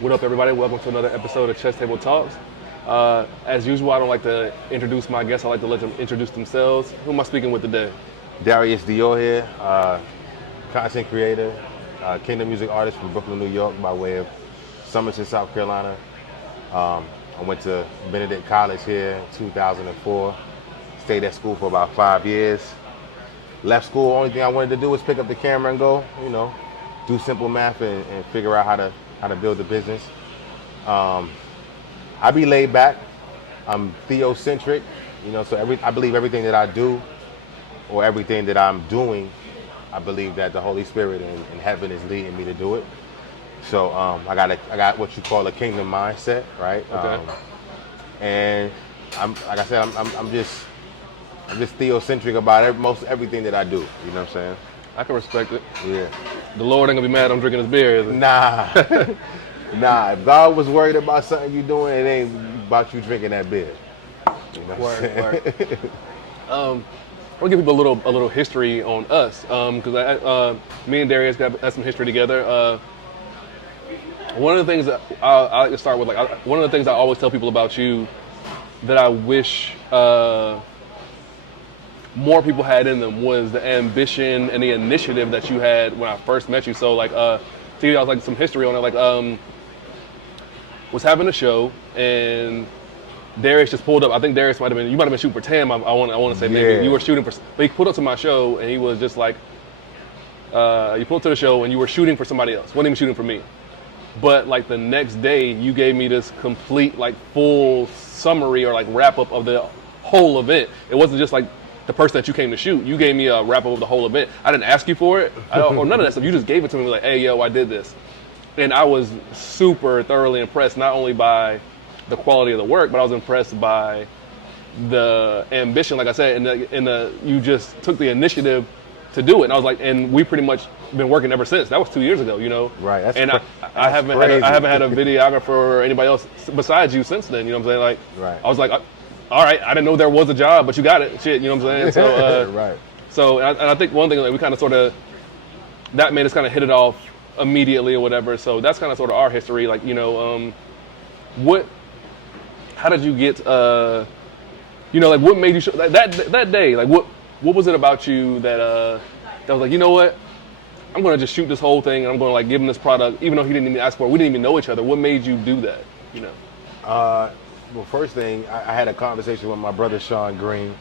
What up, everybody? Welcome to another episode of Chess Table Talks. As usual, I don't like to introduce my guests. I like to let them introduce themselves. Who am I speaking with today? Darius Dior here, content creator, kingdom music artist from Brooklyn, New York, by way of Somerset, South Carolina. I went to Benedict College here in 2004. Stayed at school for about 5 years. Left school, only thing I wanted to do was pick up the camera and go, do simple math and figure out how to build a business. I be laid back. I'm theocentric, so I believe everything that I do or everything that I'm doing, I believe that the Holy Spirit in heaven is leading me to do it. So I got what you call a kingdom mindset, right? Okay. And I'm like I said, I'm just theocentric about most everything that I do. You know what I'm saying? I can respect it. Yeah. The Lord ain't gonna be mad I'm drinking this beer, is it? Nah. Nah. If God was worried about something you doing, it ain't about you drinking that beer. You know what I'm saying? Word. I want to give people a little history on us, because me and Darius had some history together. One of the things that I like to start with, one of the things I always tell people about you that I wish more people had in them was the ambition and the initiative that you had when I first met you. So, to give you some history on it, was having a show and Darius just pulled up. I think Darius might have been shooting for Tam. I want to say maybe Yeah. you were shooting for. But he pulled up to my show and he was just like, you pulled up to the show and you were shooting for somebody else. Wasn't even shooting for me. But the next day, you gave me this complete full summary or wrap up of the whole event. It wasn't just the person that you came to shoot. You gave me a wrap up of the whole event. I didn't ask you for it or none of that stuff. You just gave it to me hey, yo, I did this. And I was super thoroughly impressed, not only by the quality of the work, but I was impressed by the ambition, like I said, and you just took the initiative to do it. And I was and we pretty much been working ever since. That was 2 years ago, Right. I haven't had a videographer or anybody else besides you since then. You know what I'm saying? Right. I was all right, I didn't know there was a job, but you got it. Shit, you know what I'm saying? So, right. So, and I think one thing that we kind of that made us kind of hit it off immediately or whatever. So that's kind of sort of our history. How did you get, what made you, that day, what was it about you that was you know what? I'm going to just shoot this whole thing and I'm going to give him this product, even though he didn't even ask for it. We didn't even know each other. What made you do that, Well, first thing, I had a conversation with my brother Sean Green.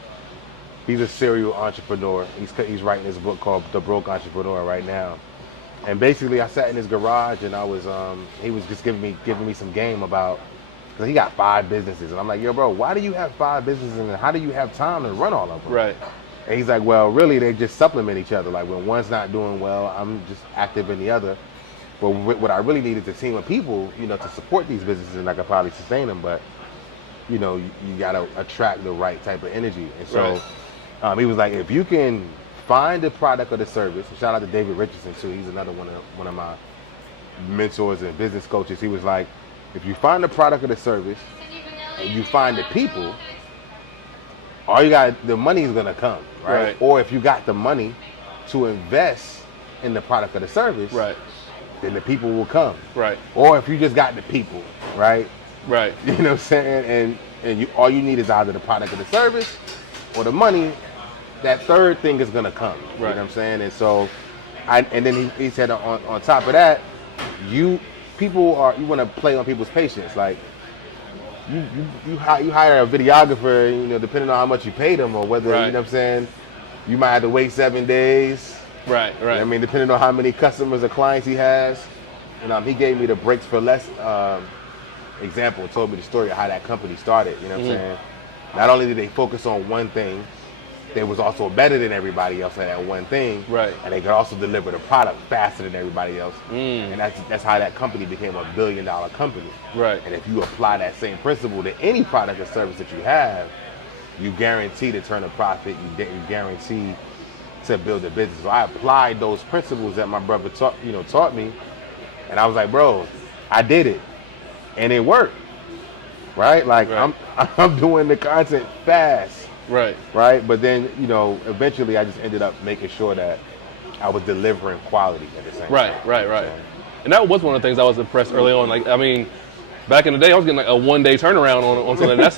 He's a serial entrepreneur. He's writing this book called The Broke Entrepreneur right now. And basically, I sat in his garage and he was just giving me some game about, because he got 5 businesses. And I'm like, yo, bro, why do you have 5 businesses and how do you have time to run all of them? Right. And he's like, well, really, they just supplement each other. When one's not doing well, I'm just active in the other. But what I really need is a team of people, to support these businesses, and I could probably sustain them. But, you got to attract the right type of energy. And so he was like, if you can find the product or the service, and shout out to David Richardson, too. He's another one of my mentors and business coaches. He was like, if you find the product or the service and you find the people, the money is going to come, right? Or if you got the money to invest in the product or the service, then the people will come. Right. Or if you just got the people, right? Right. You know what I'm saying? And all you need is either the product or the service or the money. That third thing is going to come. Right. You know what I'm saying? And so, and then he said on top of that, you want to play on people's patience. You hire a videographer, depending on how much you pay them or whether, you know what I'm saying, you might have to wait 7 days. Right. You know what I mean, depending on how many customers or clients he has. And he gave me the Breaks for Less example, told me the story of how that company started. You know what I'm saying? Not only did they focus on one thing, they was also better than everybody else at that one thing. Right. And they could also deliver the product faster than everybody else. And that's how that company became a $1 billion company. Right. And if you apply that same principle to any product or service that you have, you guarantee to turn a profit. You guarantee to build a business. So I applied those principles that my brother taught me, and I was like, bro, I did it, and it worked. Right? I'm doing the content fast. Right. Right. But then, eventually I just ended up making sure that I was delivering quality at the same time. Right. And that was one of the things I was impressed early on. Like, I mean, back in the day, I was getting like a 1 day turnaround on something. That's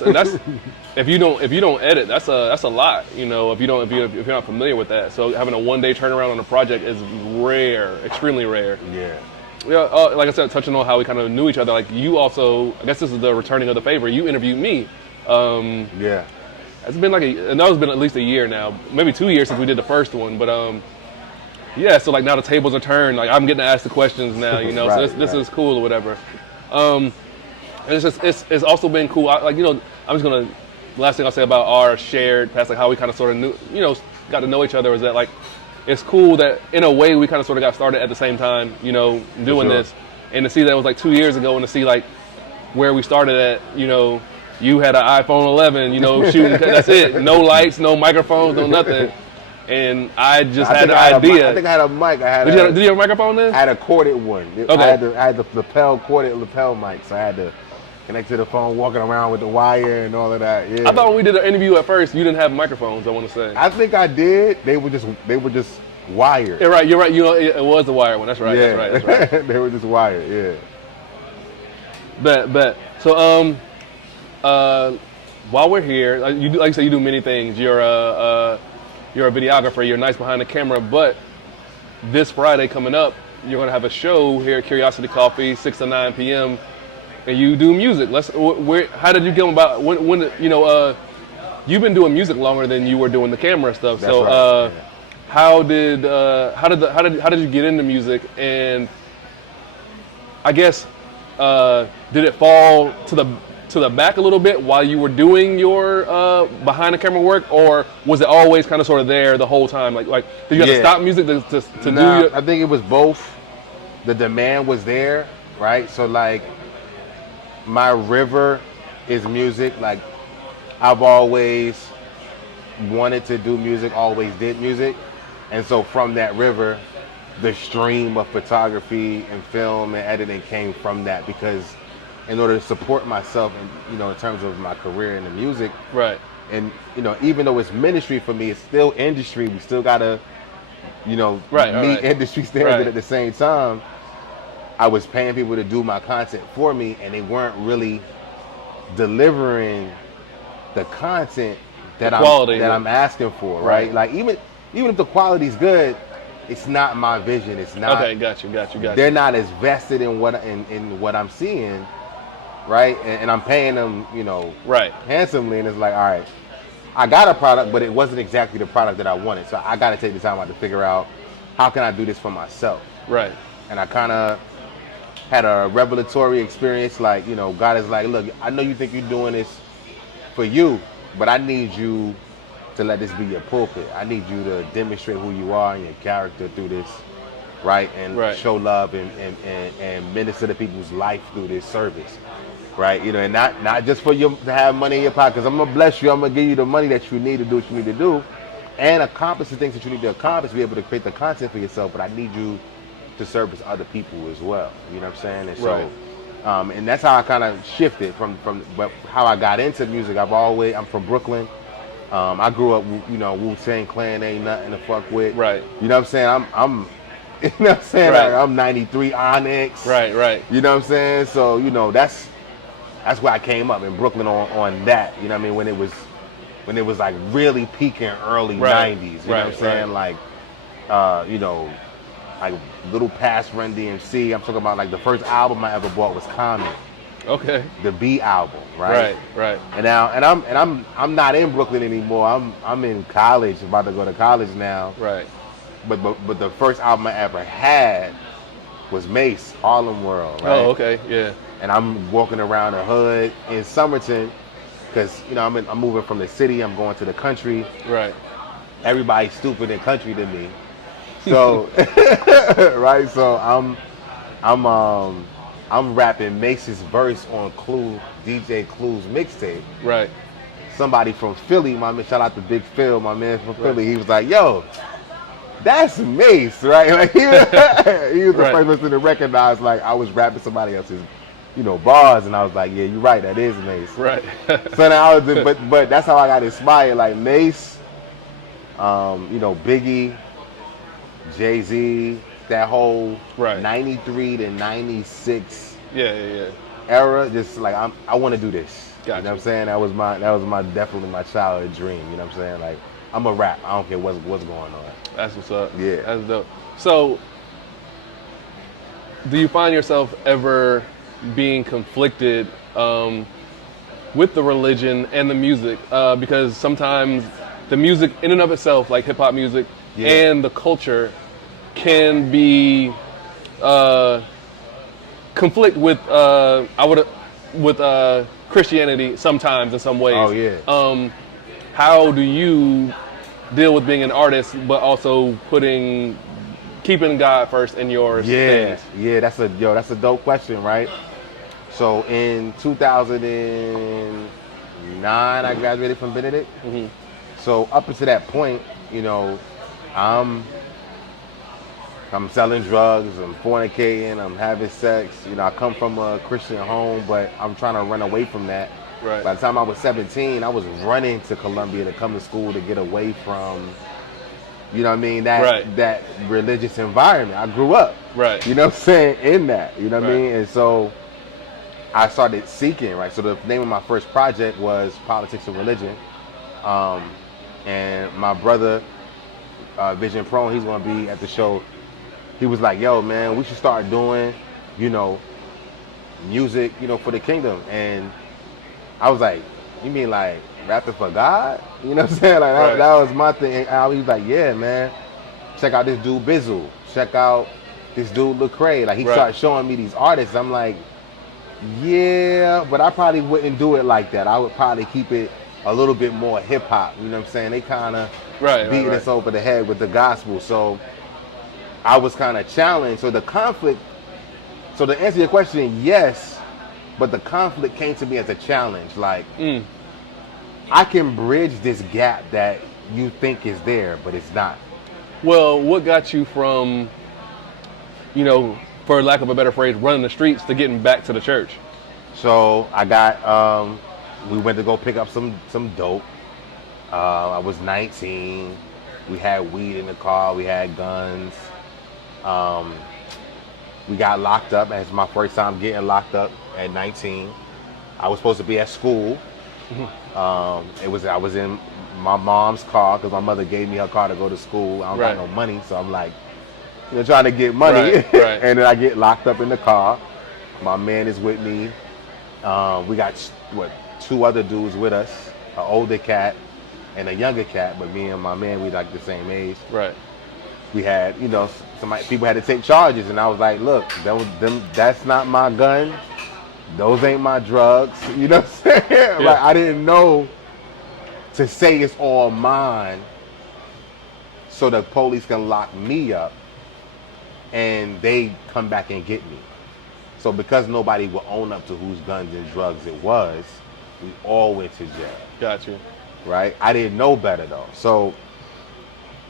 if you don't edit, that's a lot. You know, if you're not familiar with that. So having a 1 day turnaround on a project is rare, extremely rare. Yeah. Yeah, like I said, touching on how we kind of knew each other. Like you also, I guess this is the returning of the favor. You interviewed me. Yeah. It's been like and that has been at least a year now, maybe 2 years since we did the first one. But yeah, so like now the tables are turned. Like I'm getting to ask the questions now, you know. Right, so this is cool or whatever. And it's also been cool. I'm just gonna. Last thing I'll say about our shared past, like how we kind of sort of knew, got to know each other, is that like it's cool that in a way we kind of sort of got started at the same time, doing this, and to see that it was like 2 years ago, and to see like where we started at, you had an iPhone 11, shooting. That's it. No lights, no microphones, no nothing. And I just had an idea. I think I had a mic. Did you have a microphone then? I had a corded one. Okay. I had the corded lapel mic, so I had to connect to the phone, walking around with the wire and all of that. Yeah. I thought when we did the interview at first, you didn't have microphones. I want to say. I think I did. They were just wired. You're right. You're right. It was the wire one. That's right. Yeah. That's right. They were just wired. Yeah. Bet. So while we're here, like you say, you do many things. You're a videographer. You're nice behind the camera. But this Friday coming up, you're gonna have a show here at Curiosity Coffee, 6 to 9 p.m. And you do music. How did you get about when you've been doing music longer than you were doing the camera stuff. That's so right. Yeah. how did you get into music? And I guess did it fall to the back a little bit while you were doing your behind the camera work, or was it always kind of sort of there the whole time? Like did you have to stop music to do your? I think it was both. The demand was there, right? So like my river is music. Like I've always wanted to do music, always did music. And so from that river, the stream of photography and film and editing came from that, because in order to support myself and, in terms of my career in the music. Right. And, even though it's ministry for me, it's still industry. We still gotta, meet industry standard at the same time. I was paying people to do my content for me, and they weren't really delivering the content that I'm asking for, right? Like even if the quality's good, it's not my vision. It's not. Okay, got you. They're not as vested in what I'm seeing, right? And I'm paying them, handsomely, and it's like, all right, I got a product, but it wasn't exactly the product that I wanted. So I got to take the time out to figure out how can I do this for myself, right? And I kind of had a revelatory experience. Like, God is like, look, I know you think you're doing this for you, but I need you to let this be your pulpit. I need you to demonstrate who you are and your character through this, right? And show love and minister to people's life through this service, right? And not just for you to have money in your pocket, because I'm gonna bless you, I'm gonna give you the money that you need to do what you need to do, and accomplish the things that you need to accomplish, be able to create the content for yourself, but I need you to service other people as well. You know what I'm saying? And so, and that's how I kind of shifted from how I got into music. I'm from Brooklyn. I grew up, Wu-Tang Clan ain't nothing to fuck with. Right. You know what I'm saying? I'm you know what I'm saying? Right. Like, I'm 93 Onyx. Right. You know what I'm saying? So, that's where I came up in Brooklyn on that. You know what I mean? When it was like really peaking early 90s. You know what I'm saying? Like, like little past Run DMC. I'm talking about like the first album I ever bought was Common. Okay. The B album, right? Right. And now, I'm not in Brooklyn anymore. I'm in college, about to go to college now. Right. But the first album I ever had was Mace, Harlem World, right? Oh, okay, yeah. And I'm walking around the hood in Somerton, because I'm moving from the city. I'm going to the country. Right. Everybody's stupid and country to me. So, right. So I'm rapping Mace's verse on DJ Clue's mixtape. Right. Somebody from Philly, my man, shout out to Big Phil, my man from Philly. He was like, "Yo, that's Mace, right?" Like he was the first person to recognize like I was rapping somebody else's, bars, and I was like, "Yeah, you're right, that is Mace." Right. So now but that's how I got inspired. Like Mace, Biggie, Jay-Z, that whole Right. 93 to 96 Yeah. era. Just like I want to do this. Gotcha. You know what I'm saying? That was my definitely my childhood dream. You know what I'm saying? Like I'm a rap. I don't care what's going on. That's what's up. Yeah. That's dope. So, do you find yourself ever being conflicted with the religion and the music? Because sometimes the music in and of itself, like hip hop music, and the culture can be conflict with Christianity sometimes in some ways. Oh yeah. How do you deal with being an artist, but also keeping God first in your things? Yeah, that's a dope question, right? So in 2009, I graduated from Benedict. Mm-hmm. So up until that point, you know, I'm selling drugs, I'm fornicating, I'm having sex. You know, I come from a Christian home, but I'm trying to run away from that. Right. By the time I was 17, I was running to Columbia to come to school to get away from, you know what I mean, that religious environment. I grew up, Right. you know what I'm saying, in that, you know what I Right. mean? And so I started seeking, right? So the name of my first project was Politics and Religion. And my brother, Vision Prone, he's going to be at the show. He was like, yo, man, we should start doing, you know, music, you know, for the kingdom. And I was like, you mean like rapping for God? You know what I'm saying? Like that was my thing. And he was like, yeah, man, check out this dude Bizzle. Check out this dude Lecrae. Like he started showing me these artists. I'm like, yeah, but I probably wouldn't do it like that. I would probably keep it a little bit more hip hop. You know what I'm saying? They kind of beating us over the head with the gospel. So I was kind of challenged. So the conflict, so to answer your question, yes, but the conflict came to me as a challenge. Like, I can bridge this gap that you think is there, but it's not. Well, what got you from, you know, for lack of a better phrase, running the streets to getting back to the church? So I got, we went to go pick up some dope. I was 19. We had weed in the car. We had guns. We got locked up. It's my first time getting locked up at 19. I was supposed to be at school. I was in my mom's car because my mother gave me her car to go to school. I don't got no money, so I'm like, you know, trying to get money. And then I get locked up in the car. My man is with me. We got two other dudes with us, an older cat and a younger cat, but me and my man, we like the same age. Right. We had, you know, people had to take charges, and I was like, look, that's not my gun. Those ain't my drugs. You know what I'm saying? Yeah. Like, I didn't know to say it's all mine so the police can lock me up and they come back and get me. So because nobody would own up to whose guns and drugs it was, we all went to jail. Got you. Right? I didn't know better though. So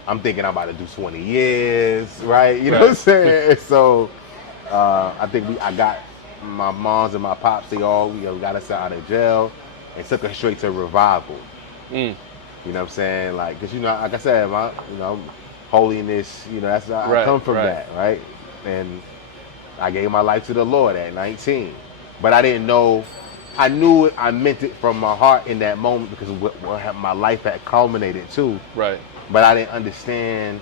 I'm thinking I'm about to do 20 years, right? You know what I'm saying? So I think I got my moms and my pops, they all got us out of jail and took us straight to revival. You know what I'm saying? Like, cause you know, like I said, holiness, you know, I come from that, right? And I gave my life to the Lord at 19, but I didn't know. I knew I meant it from my heart in that moment because what my life had culminated to. Right. But I didn't understand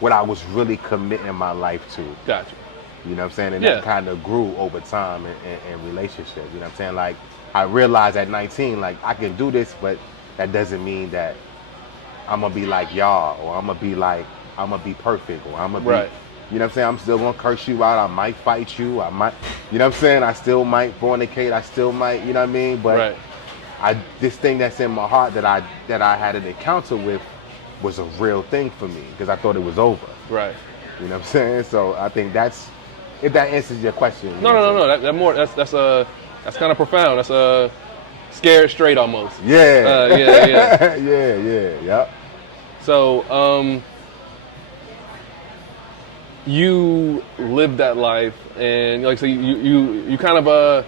what I was really committing my life to. Gotcha. You know what I'm saying? And that kind of grew over time in relationships. You know what I'm saying? Like, I realized at 19, like, I can do this, but that doesn't mean that I'm going to be like y'all, or I'm going to be perfect, or I'm going to be, you know what I'm saying? I'm still going to curse you out. I might fight you. I might, you know what I'm saying? I still might fornicate. I still might, you know what I mean? But this thing that's in my heart that I had an encounter with was a real thing for me because I thought it was over. Right. You know what I'm saying? So I think that's, if that answers your question. No. That's kind of profound. That's scared straight almost. Yeah. Yep. So, you lived that life, and like so, you kind of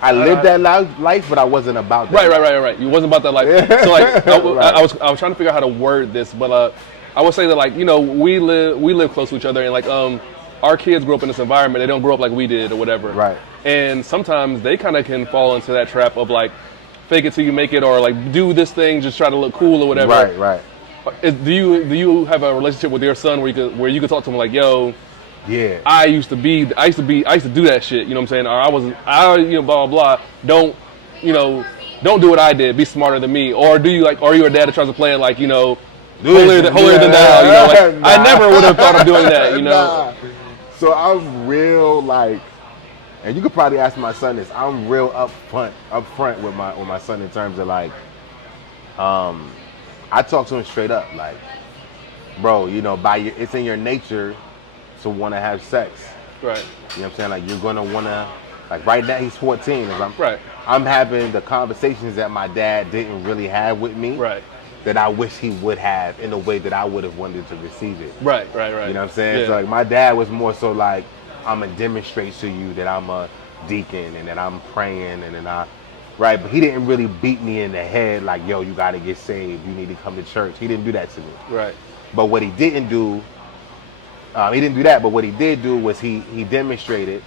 I lived that life, but I wasn't about that. Right. You wasn't about that life. So like, I was trying to figure out how to word this, but I would say that like, we live close to each other, and like our kids grew up in this environment. They don't grow up like we did or whatever. Right. And sometimes they kind of can fall into that trap of like fake it till you make it, or like do this thing just try to look cool or whatever. Right. Do you have a relationship with your son where you could talk to him like, yo, Yeah. I used to do that shit, you know what I'm saying? Or blah blah blah. Don't do what I did. Be smarter than me. Or do you like? Or are you a dad that tries to play it like, holier than thou? Like Nah. I never would have thought of doing that. Nah. So I'm real like, and you could probably ask my son this. I'm real upfront with my son in terms of like, I talk to him straight up like, bro, it's in your nature to want to have sex. Right. You know what I'm saying? Like you're gonna wanna, like right now he's 14. Right. I'm having the conversations that my dad didn't really have with me. Right. That I wish he would have in a way that I would have wanted to receive it. Right. You know what I'm saying? Yeah. So like my dad was more so like, I'm gonna demonstrate to you that I'm a deacon and that I'm praying and then right? But he didn't really beat me in the head like, yo, you gotta get saved. You need to come to church. He didn't do that to me. Right. But what he didn't do, he didn't do that. But what he did do was he demonstrated.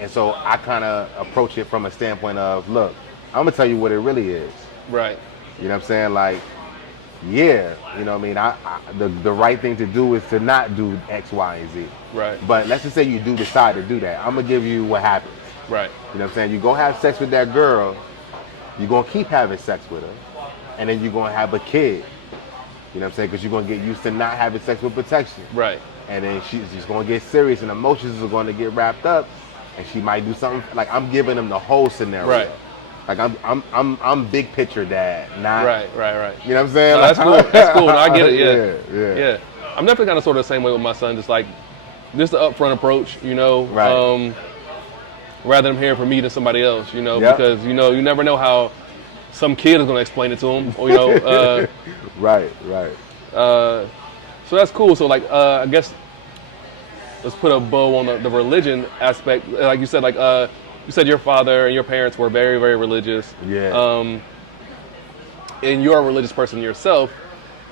And so I kind of approach it from a standpoint of, look, I'm gonna tell you what it really is. Right. You know what I'm saying? Like, yeah, you know what I mean? The right thing to do is to not do X, Y, and Z. Right. But let's just say you do decide to do that. I'm gonna give you what happens. Right. You know what I'm saying? You go have sex with that girl, you're gonna keep having sex with her, and then you're gonna have a kid. You know what I'm saying? Because you're gonna get used to not having sex with protection. Right. And then she's gonna get serious and emotions are gonna get wrapped up, and she might do something. Like I'm giving them the whole scenario. Right. Like I'm big picture dad, not Right. You know what I'm saying? No, that's cool. That's cool. No, I get it. Yeah. I'm definitely kind of sort of the same way with my son. Just like the upfront approach, Right. Rather than hearing from me than somebody else, Yep. because you never know how some kid is going to explain it to him. Or, Right. so that's cool. So like, I guess let's put a bow on the religion aspect. Like you said, you said your father and your parents were very, very religious. Yeah. And you're a religious person yourself.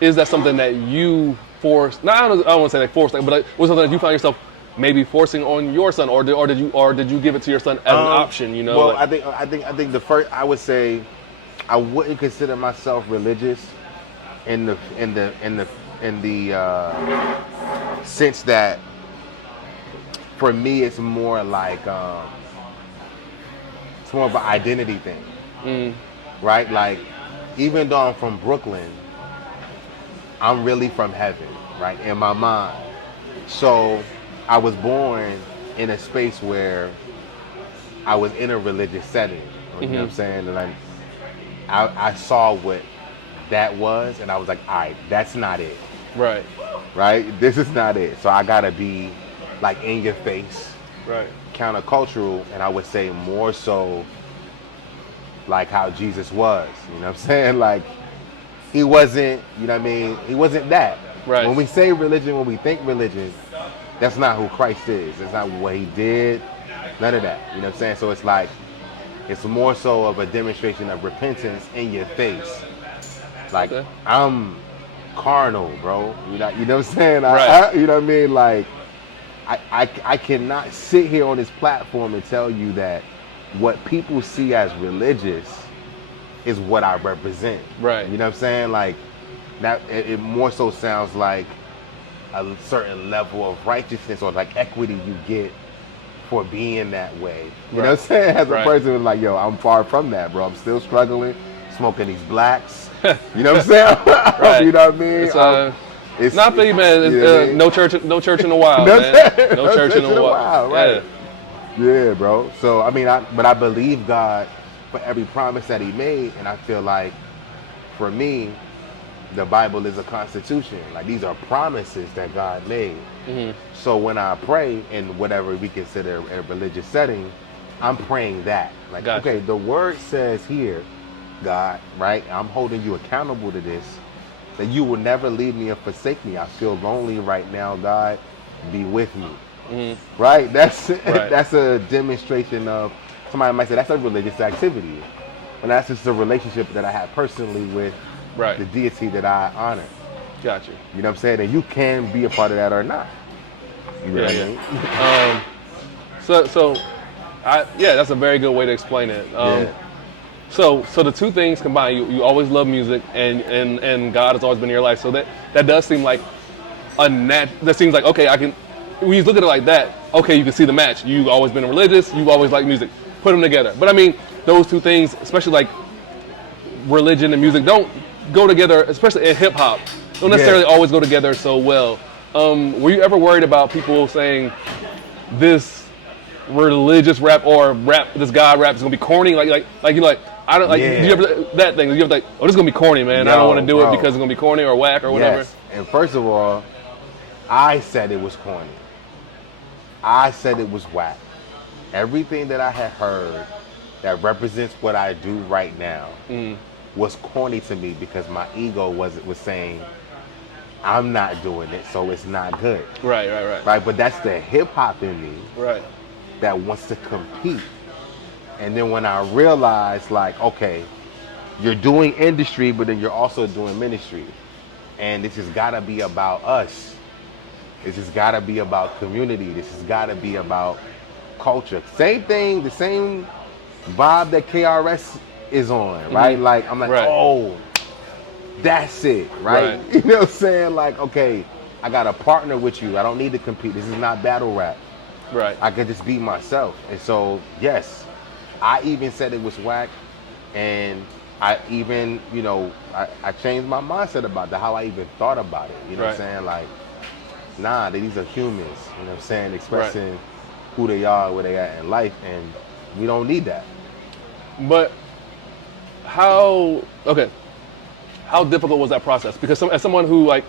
Is that something that you forced? No, I don't want to say like forced, but was something that you found yourself maybe forcing on your son, or did you give it to your son as an option? Well, I think the first, I would say, I wouldn't consider myself religious in the sense that for me it's more like it's more of an identity thing, right? Like even though I'm from Brooklyn, I'm really from heaven, right? In my mind. So I was born in a space where I was in a religious setting. You know what I'm saying? And I saw what that was, and I was like, all right, that's not it. Right. Right? This is not it. So I gotta be like in your face, Right. countercultural, and I would say more so like how Jesus was. You know what I'm saying? Like he wasn't, you know what I mean? He wasn't that. Right. When we say religion, when we think religion, that's not who Christ is. That's not what he did. None of that. You know what I'm saying? So it's like, it's more so of a demonstration of repentance in your face. Like, Okay. I'm carnal, bro. You know what I'm saying? Right. You know what I mean? Like, I cannot sit here on this platform and tell you that what people see as religious is what I represent. Right. You know what I'm saying? Like, that it more so sounds like a certain level of righteousness or like equity you get for being that way. You know what I'm saying? As a person who's like, yo, I'm far from that, bro. I'm still struggling, smoking these blacks. You know what I'm saying? Right. You know what I mean? It's not for you, man. It's, no church in the wild, man. No church in the wild. Right. Yeah, bro. So I mean, but I believe God for every promise that He made, and I feel like for me, the Bible is a constitution. Like these are promises that God made. Mm-hmm. So when I pray in whatever we consider a religious setting, I'm praying that. Like, gotcha. Okay, the word says here, God, right? I'm holding you accountable to this, that you will never leave me or forsake me. I feel lonely right now, God. Be with me. Mm-hmm. Right? That's a demonstration of, somebody might say that's a religious activity. And that's just a relationship that I have personally with the deity that I honor. Got you. You know what I'm saying? And you can be a part of that or not. You know what I mean? That's a very good way to explain it. So the two things combined, you always love music, and God has always been in your life. So that does seem like that seems like, okay, I can, when you look at it like that, okay, you can see the match. You've always been religious, you've always liked music. Put them together. But I mean, those two things, especially like religion and music, don't go together, especially in hip hop. Don't necessarily always go together so well. Were you ever worried about people saying this religious rap or rap, this God rap is gonna be corny? Like I don't like. Do you ever that thing? Do you ever like, oh, this is gonna be corny, man? I don't want to do it because it's gonna be corny or whack or whatever. Yes. And first of all, I said it was corny. I said it was whack. Everything that I had heard that represents what I do right now was corny to me because my ego was saying, I'm not doing it, so it's not good. Right. But that's the hip hop in me. Right. That wants to compete. And then when I realized, like, okay, you're doing industry, but then you're also doing ministry. And this has got to be about us. This has got to be about community. This has got to be about culture. Same thing, the same vibe that KRS is on, right? Like, I'm like, oh, that's it, right? You know what I'm saying? Like, okay, I got to partner with you. I don't need to compete. This is not battle rap. Right. I could just be myself. And so, yes, I even said it was whack. And I even, I changed my mindset about how I even thought about it. You know what I'm saying? Like, nah, these are humans, you know what I'm saying? Expressing who they are, where they at in life. And we don't need that. But how difficult was that process? Because as someone who, like,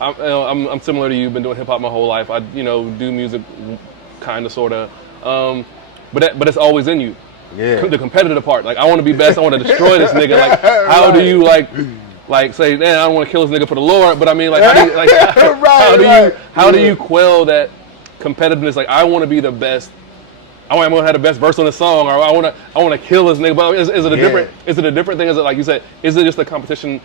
I'm similar to you, been doing hip hop my whole life. I, do music kind of, sort of. But it's always in you. Yeah. The competitive part. Like, I want to be best. I want to destroy this nigga. Like, how do you, like say, man, I don't want to kill this nigga for the Lord. But I mean, like, how do you quell that competitiveness? Like, I want to be the best. I'm gonna have the best verse on the song, or I want to kill this nigga. But is it a different? Is it a different thing? Is it, like you said? Is it just a competition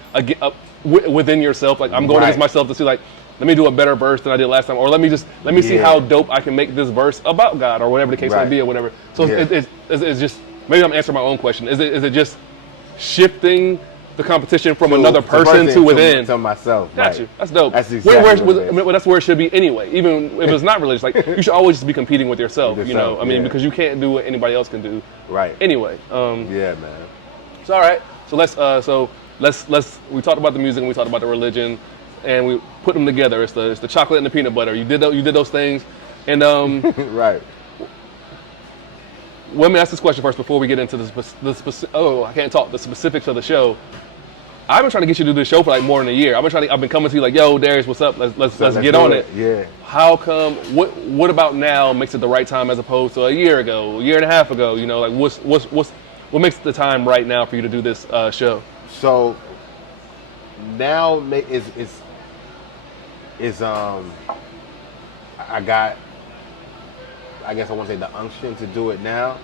within yourself? Like, I'm going against myself to see, like, let me do a better verse than I did last time, or let me see how dope I can make this verse about God, or whatever the case may be, or whatever. So it's just, maybe I'm answering my own question. Is it just shifting the competition from another person to within? To myself. Got you. That's dope. That's exactly that's where it should be anyway. Even if it's not religious, like, you should always just be competing with yourself. I mean, because you can't do what anybody else can do. Right. Anyway. Yeah, man. So all right. So let's we talked about the music and we talked about the religion, and we put them together. It's the chocolate and the peanut butter. You did those things, and right. Well, let me ask this question first before we get into the specifics of the show. I've been trying to get you to do this show for like more than a year. I've been coming to you like, yo, Darius, what's up? Let's get on it. Yeah. How come? What about now makes it the right time as opposed to a year ago, a year and a half ago? Like, what makes the time right now for you to do this show? So now I guess I want to say the unction to do it now,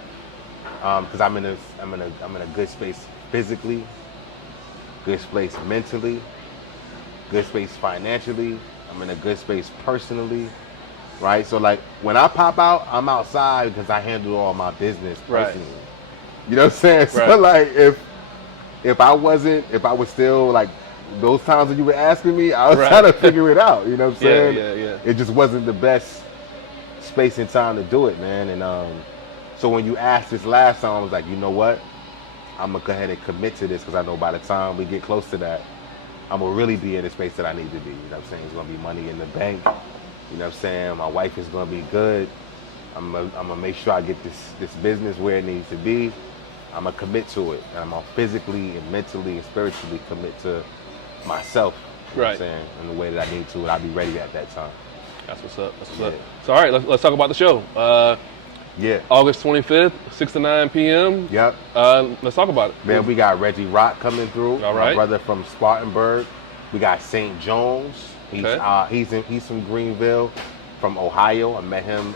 because I'm in a good space physically, good space mentally, good space financially. I'm in a good space personally, right? So, like, when I pop out, I'm outside because I handle all my business personally. You know what I'm saying? So, like, if I was still, like, those times when you were asking me, I was trying to figure it out. You know what I'm saying? Yeah. It just wasn't the best space and time to do it, man. And so when you asked this last time, I was like, you know what? I'm gonna go ahead and commit to this, because I know by the time we get close to that, I'm gonna really be in the space that I need to be. You know what I'm saying? It's gonna be money in the bank. You know what I'm saying? My wife is gonna be good. I'm gonna make sure I get this business where it needs to be. I'm gonna commit to it, and I'm gonna physically and mentally and spiritually commit to myself. You know what I'm saying? In the way that I need to, and I'll be ready at that time. That's what's up. So all right, let's talk about the show. August 25th, 6 to 9 p.m. Yep. Let's talk about it. Man, we got Reggie Rock coming through. All right. My brother from Spartanburg. We got St. Jones. He's from Greenville, from Ohio. I met him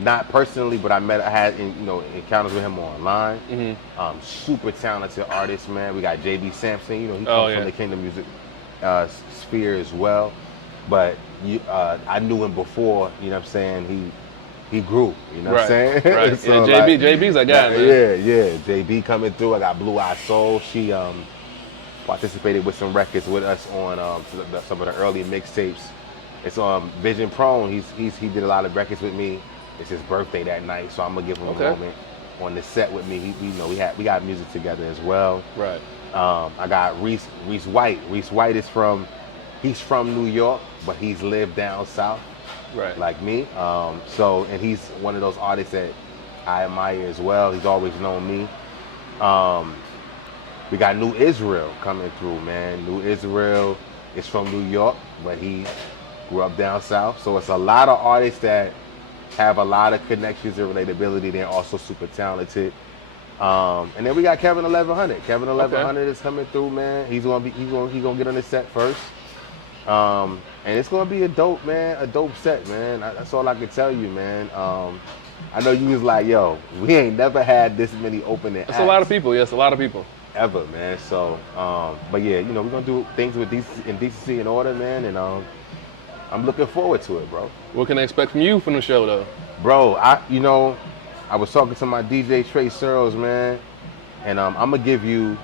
not personally, but I had encounters with him online. Mm-hmm. Super talented artist, man. We got JB Sampson. He comes from the Kingdom Music sphere as well. But I knew him before, you know what I'm saying? He grew, you know what I'm saying? Right. So, yeah, like, JB's that guy, man. Yeah. JB coming through. I got Blue Eye Soul. She participated with some records with us on some of the early mixtapes. It's Vision Prone. He did a lot of records with me. It's his birthday that night, so I'm gonna give him a moment on the set with me. We got music together as well. Right. I got Reese White. Reese White he's from New York, but he's lived down south. Right. Like me. And he's one of those artists that I admire as well. He's always known me. We got New Israel coming through, man. New Israel is from New York, but he grew up down south. So it's a lot of artists that have a lot of connections and relatability. They're also super talented. And then we got Kevin 1100. Kevin 1100 is coming through, man. He's gonna get on the set first. And it's gonna be a dope set, man. That's all I can tell you, man. I know you was like, yo, we ain't never had this many opening acts. That's a lot of people. Yes, a lot of people. Ever, man. So, but yeah, we're gonna do things with decency and order, man. And I'm looking forward to it, bro. What can they expect from you from the show, though? Bro, I was talking to my DJ Trey Searles, man, and I'm gonna give you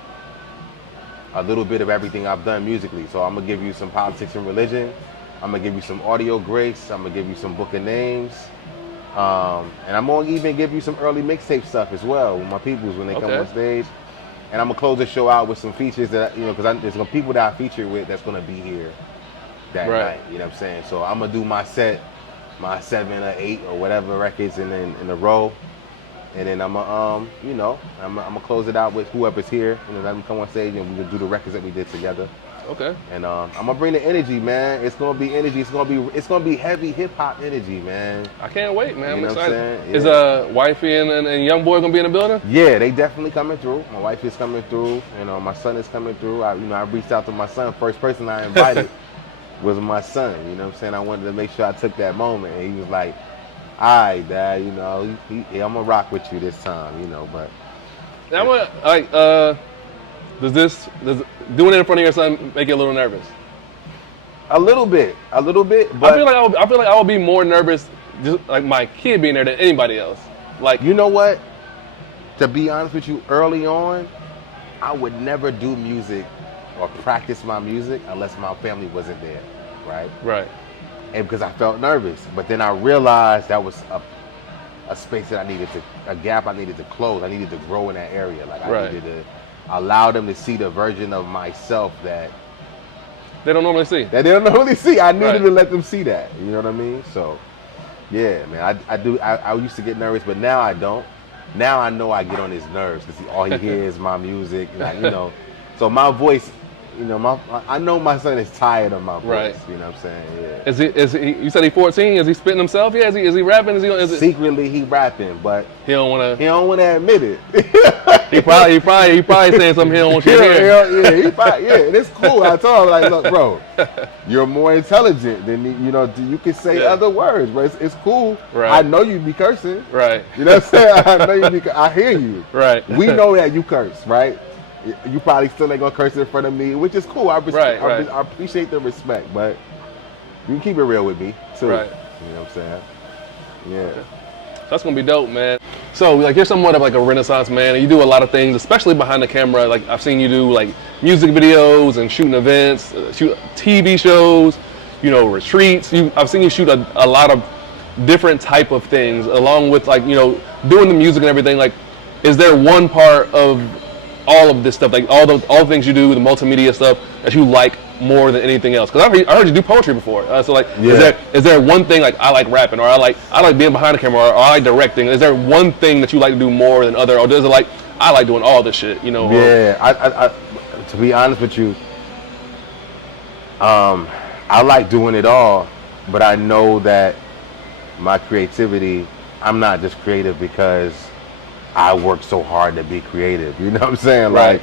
a little bit of everything I've done musically. So I'm gonna give you some politics and religion. I'm gonna give you some audio grace. I'm gonna give you some book of names. And I'm gonna even give you some early mixtape stuff as well with my peoples when they come on stage. And I'm gonna close the show out with some features that, because there's some people that I feature with that's gonna be here that night. You know what I'm saying? So I'm gonna do my set, my 7 or 8 or whatever records in a row. And then I'm gonna close it out with whoever's here. Let them come on stage and we can do the records that we did together. Okay. And I'm gonna bring the energy, man. It's gonna be energy. It's gonna be heavy hip hop energy, man. I can't wait, man. I'm excited. Yeah. Is wifey and young boy gonna be in the building? Yeah, they definitely coming through. My wife is coming through. My son is coming through. I reached out to my son. First person I invited was my son. You know what I'm saying? I wanted to make sure I took that moment. And he was like, all right, Dad, I'm gonna rock with you this time, But now, does doing it in front of your son make you a little nervous? A little bit, but I feel like I would be more nervous just like my kid being there than anybody else. Like, you know what? To be honest with you, early on, I would never do music or practice my music unless my family wasn't there, right? Right. And because I felt nervous, but then I realized that was a space that a gap I needed to close. I needed to grow in that area. Like I needed to allow them to see the version of myself that they don't normally see. I needed to let them see that. You know what I mean? So, yeah, man, I used to get nervous, but now I don't. Now I know I get on his nerves because all he hears is my music, So my voice, I know my son is tired of my voice. Right. You know what I'm saying? Yeah. Is he? You said he's 14. Is he spitting himself? Yeah. Is he rapping? Secretly he rapping, but he don't want to admit it. he probably saying something he don't want you to hear. Yeah, and it's cool. I told him, like, look, bro, you're more intelligent than you can say other words, but it's cool. Right. I know you be cursing. Right. You know what I'm saying? I know you be. I hear you. Right. We know that you curse, right? You probably still ain't gonna curse in front of me, which is cool. I appreciate the respect, but you can keep it real with me too. Right. You know what I'm saying? Yeah. Okay. That's gonna be dope, man. So, like, you're somewhat of like a Renaissance man, and you do a lot of things, especially behind the camera. Like, I've seen you do like music videos and shooting events, shoot TV shows, retreats. I've seen you shoot a lot of different type of things, along with like doing the music and everything. Like, is there one part of all of this stuff, like all the things you do, the multimedia stuff, that you like more than anything else? Because I heard you do poetry before. So like, is there one thing, like I like rapping, or I like being behind the camera, or I like directing? Is there one thing that you like to do more than other, or does it like I like doing all this shit? Yeah, I to be honest with you, I like doing it all, but I know that my creativity, I'm not just creative because I work so hard to be creative. You know what I'm saying? Right. Like,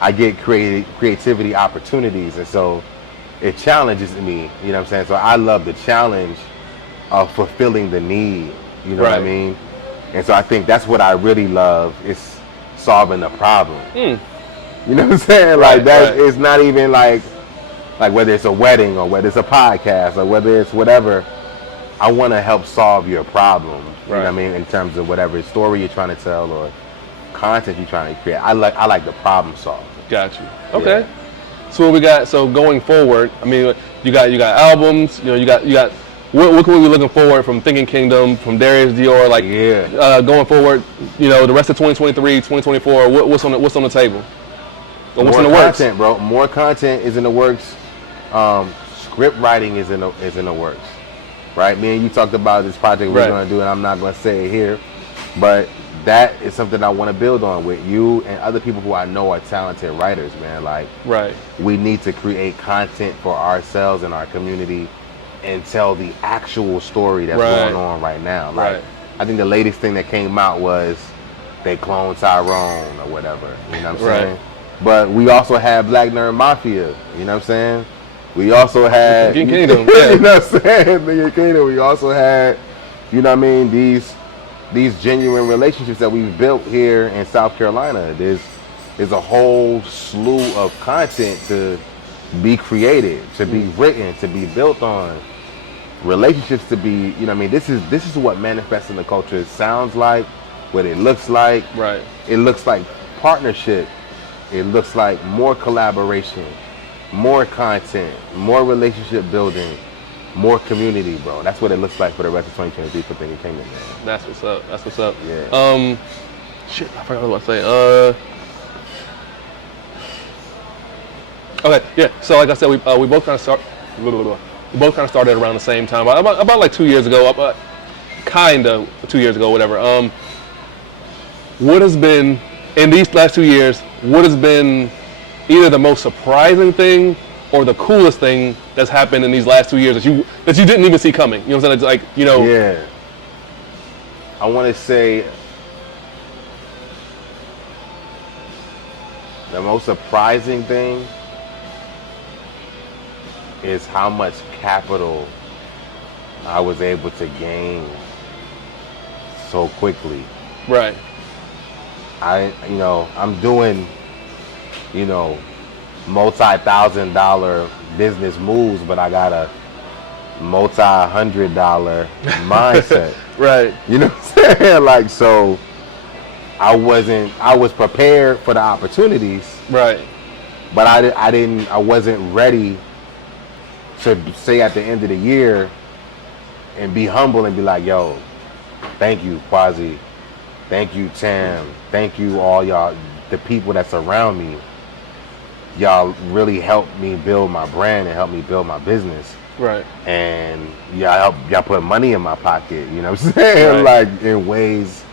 I get creativity opportunities, and so it challenges me. You know what I'm saying? So I love the challenge of fulfilling the need. You know what I mean? And so I think that's what I really love, is solving a problem. You know what I'm saying? Like, that is not even like like whether it's a wedding or whether it's a podcast or whether it's whatever, I want to help solve your problem. You know what I mean? In terms of whatever story you're trying to tell or content you're trying to create. I like the problem solving. Got you. Okay. So what we got? So going forward, I mean, you got albums. You know, you got. What can we be looking forward from Thinking Kingdom, from Darius, Dior, like going forward? You know, the rest of 2023, 2024. What's on the table? Or what's in the works? More content, bro. More content is in the works. Script writing is in the works. Right? Me and you talked about this project we're going to do, and I'm not going to say it here, but that is something I want to build on with you and other people who I know are talented writers, man. Like, we need to create content for ourselves and our community and tell the actual story that's going on right now. Like, I think the latest thing that came out was they cloned Tyrone or whatever. You know what I'm saying? But we also had Black Nerd Mafia. You know what I'm saying? We also had Kingdom. You know what I'm saying? Kingdom. We also had, you know what I mean, these genuine relationships that we've built here in South Carolina. There's a whole slew of content to be created, to be written, to be built on. Relationships to be, you know what I mean, this is what manifesting the culture sounds like, what it looks like. Right. It looks like partnership. It looks like more collaboration, more content, more relationship building, more community, bro. That's what it looks like for the rest of 2023 for Thinking Kingdom, man. That's what's up. That's what's up. Yeah. Shit, I forgot what I was about to say. Okay, yeah. So like I said, we both kind of started around the same time, about like 2 years ago. Kind of 2 years ago, whatever. What has been in these last 2 years? What has been either the most surprising thing or the coolest thing that's happened in these last 2 years that you didn't even see coming? You know what I'm saying? It's like, you know. Yeah. I want to say the most surprising thing is how much capital I was able to gain so quickly. Right. I'm doing, multi-$1,000 business moves, but I got a multi-$100 mindset. Right. You know what I'm saying? Like, so I was prepared for the opportunities. Right. But I wasn't ready to say at the end of the year and be humble and be like, yo, thank you, Quasi. Thank you, Tam. Thank you, all y'all, the people that surround me. Y'all really helped me build my brand and helped me build my business. Right. And y'all put money in my pocket, you know what I'm saying? Right. Like, in ways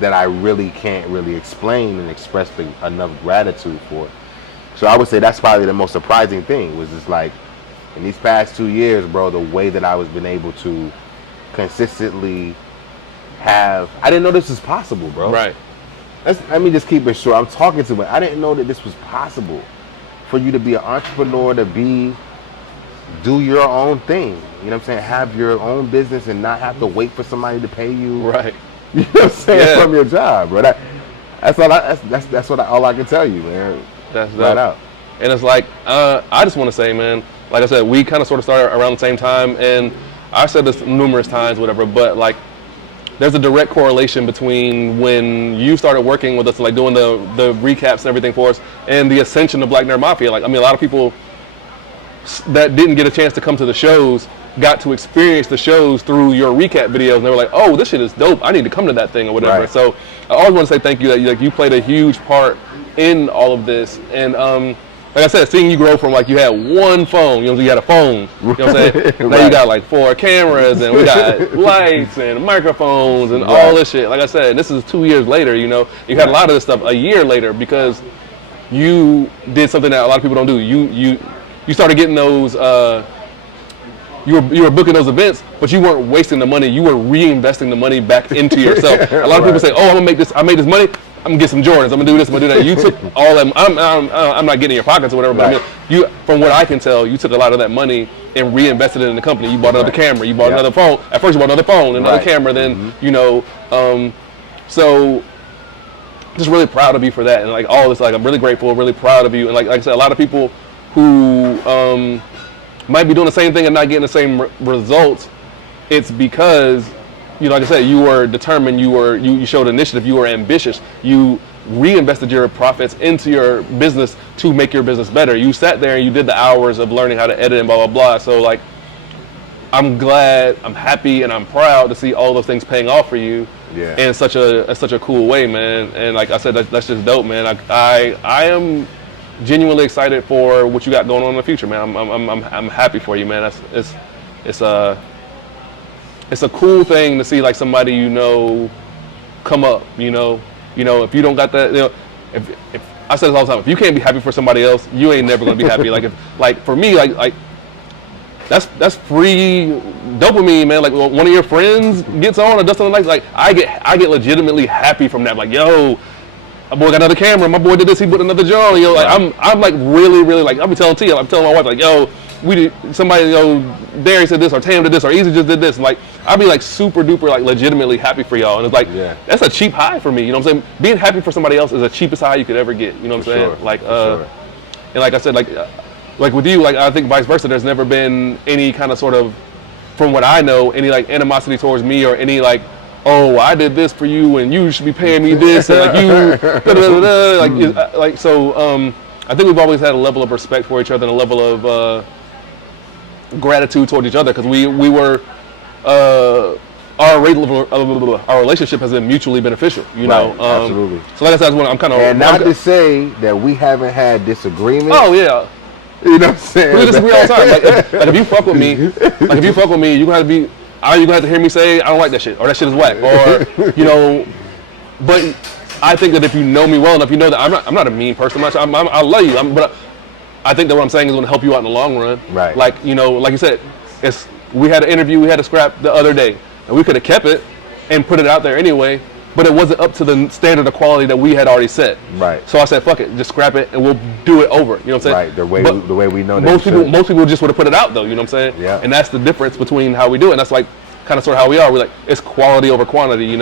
that I really can't really explain and express enough gratitude for. So I would say that's probably the most surprising thing, was just like, in these past 2 years, bro, the way that I was been able to consistently I didn't know this was possible, bro. Right. Let me just keep it short. I'm talking to it. I didn't know that this was possible for you to be an entrepreneur, do your own thing. You know what I'm saying? Have your own business and not have to wait for somebody to pay you. Right. You know what I'm saying? From your job, bro. That's all I can tell you, man. That's right out. And it's like, I just want to say, man, like I said, we kind of sort of started around the same time, and I've said this numerous times, whatever, but like, there's a direct correlation between when you started working with us, like doing the recaps and everything for us, and the ascension of Black Nerd Mafia. Like, I mean, a lot of people that didn't get a chance to come to the shows got to experience the shows through your recap videos, and they were like, oh, this shit is dope. I need to come to that thing or whatever. Right. So I always want to say thank you that you played a huge part in all of this. And like I said, seeing you grow from like you had one phone, you had a phone, you know what I'm saying? Now you got like 4 cameras, and we got lights and microphones and all this shit. Like I said, this is 2 years later, you had a lot of this stuff a year later because you did something that a lot of people don't do. You started getting those, you were booking those events, but you weren't wasting the money. You were reinvesting the money back into yourself. A lot of people say, oh, I made this money, I'm gonna get some Jordans, I'm gonna do this, I'm gonna do that. You took all that, I'm not getting in your pockets or whatever, but I mean, from what I can tell, you took a lot of that money and reinvested it in the company. You bought another camera, you bought another phone. At first you bought another phone, another camera, then, so just really proud of you for that. And like all this, like I'm really grateful, really proud of you. And like I said, a lot of people who might be doing the same thing and not getting the same results, it's because, like I said, you were determined, you showed initiative, you were ambitious, you reinvested your profits into your business to make your business better. You sat there and you did the hours of learning how to edit and blah, blah, blah. So like, I'm glad, I'm happy, and I'm proud to see all those things paying off for you in such a cool way, man. And like I said, that's just dope, man. I am genuinely excited for what you got going on in the future, man. I'm happy for you, man. It's a cool thing to see like somebody come up, if you don't got that, if I say this all the time, if you can't be happy for somebody else, you ain't never gonna be happy. Like for me, like that's free dopamine, man. Like one of your friends gets on or does something like I get legitimately happy from that. Like, yo, my boy got another camera. My boy did this. He put another jaw. Like I'm like really like I'll be telling Tia, I'm telling my wife like, yo, somebody, Darius did this or Tam did this or Easy just did this. And like I'll be like super duper like legitimately happy for y'all. And it's like that's a cheap high for me. You know what I'm saying? Being happy for somebody else is the cheapest high you could ever get. You know what I'm saying? Sure. Like and like I said, like with you, like I think vice versa. There's never been any kind of sort of, from what I know, any like animosity towards me or any like, oh, I did this for you and you should be paying me this and like you like so. I think we've always had a level of respect for each other and a level of gratitude toward each other because we were our relationship has been mutually beneficial. You know, absolutely. So like I said, I'm kind of and not to say that we haven't had disagreements. Oh yeah. You know what I'm saying? We disagree all the time. Like if you fuck with me, you're gonna have to be. Are you gonna have to hear me say I don't like that shit or that shit is whack or But I think that if you know me well enough, you know that I'm not a mean person. I love you, but I think that what I'm saying is going to help you out in the long run. Right. Like like you said, we had an interview, we had a scrap the other day, and we could have kept it and put it out there anyway. But it wasn't up to the standard of quality that we had already set. Right. So I said, fuck it, just scrap it and we'll do it over. You know what I'm saying? Right. The way we know most people just would have put it out though. You know what I'm saying? Yeah. And that's the difference between how we do it. And that's like kind of sort of how we are. We're like it's quality over quantity.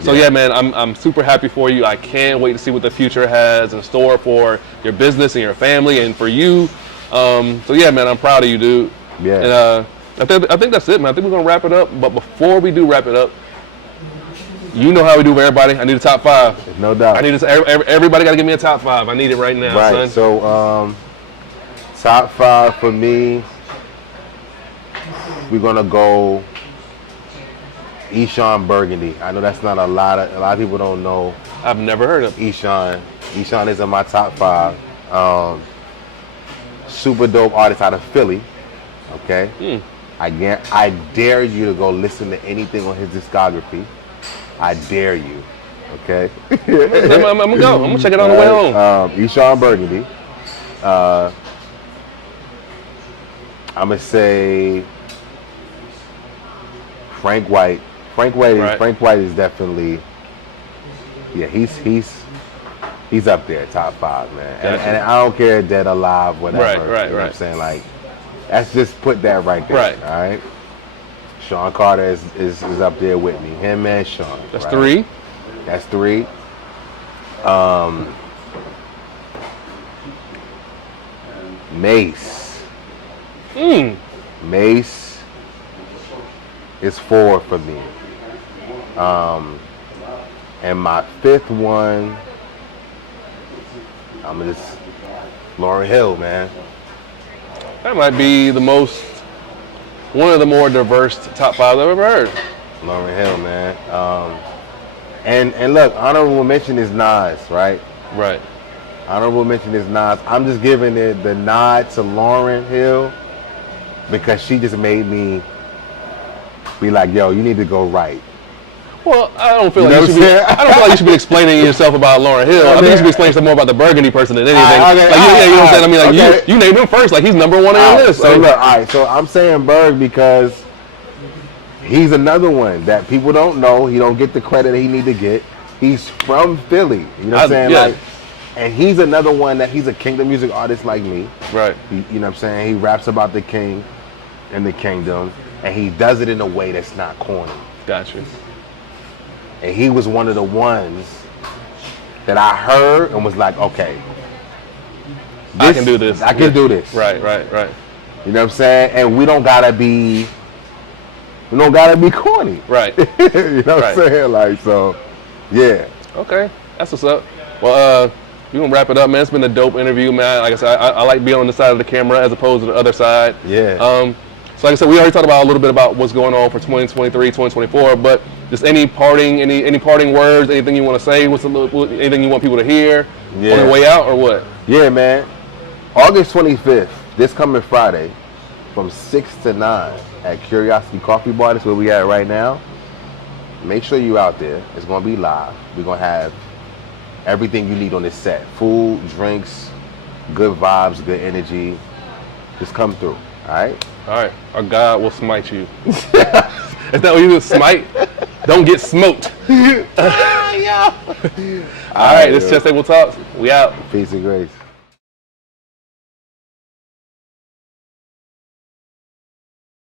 So yeah, man, I'm super happy for you. I can't wait to see what the future has in store for your business and your family and for you. So yeah, man, I'm proud of you, dude. Yeah. And I think that's it, man. I think we're gonna wrap it up. But before we do wrap it up, you know how we do with everybody. I need a top 5. No doubt. I need everybody got to give me a top 5. I need it right now, right. son. So top 5 for me. We're gonna go Eshawn Burgundy. I know that's not a lot of people don't know. I've never heard of Eshawn. Eshawn is in my top 5. Super dope artist out of Philly. Okay. I dare you to go listen to anything on his discography. I dare you. Okay. I'm gonna go. I'm gonna check it out on the way home. Eshawn Burgundy. I'm gonna say Frank White. Frank White is definitely, he's up there, top 5, man. Gotcha. And I don't care, dead, alive, whatever. Right. You know what I'm saying? Like, let's just put that right there. Right. All right. Sean Carter is up there with me. Him and Sean. That's 3. That's 3. Mace. Mace is 4 for me. And my 5th one, I'm just Lauryn Hill, man. That might be one of the more diverse top 5 I've ever heard. Lauryn Hill, man. And look, honorable mention is Nas, right? Right. Honorable mention is Nas. I'm just giving it the nod to Lauryn Hill because she just made me be like, yo, you need to go right. Well, I don't feel like you should be explaining yourself about Lauryn Hill. I think you should be explaining something more about the Burgundy person than anything. You know what I'm saying? I mean, like you named him first, like he's number 1 on your list. So look, all right. So I'm saying Berg because he's another one that people don't know. He don't get the credit that he need to get. He's from Philly. You know what I'm saying? Yeah. Like, and he's another one that he's a kingdom music artist like me. Right. You know what I'm saying? He raps about the king and the kingdom, and he does it in a way that's not corny. Gotcha. And he was one of the ones that I heard and was like, okay, I can do this. I can do this. Right. You know what I'm saying? And we don't gotta be corny. Right. You know what I'm saying? Like, so, yeah. Okay, that's what's up. Well, we're gonna wrap it up, man. It's been a dope interview, man. Like I said, I like being on the side of the camera as opposed to the other side. Yeah. So like I said, we already talked about a little bit about what's going on for 2023, 2024, but just any parting words, anything you want to say, anything you want people to hear on the way out or what? Yeah, man. August 25th, this coming Friday, from 6 to 9 at Curiosity Coffee Bar. That's where we at right now. Make sure you out there. It's gonna be live. We're gonna have everything you need on this set: food, drinks, good vibes, good energy. Just come through. All right. All right. Our God will smite you. Is that what you do? Smite? Don't get smoked. All right. This is Chest Table Talks. We out. Peace and grace.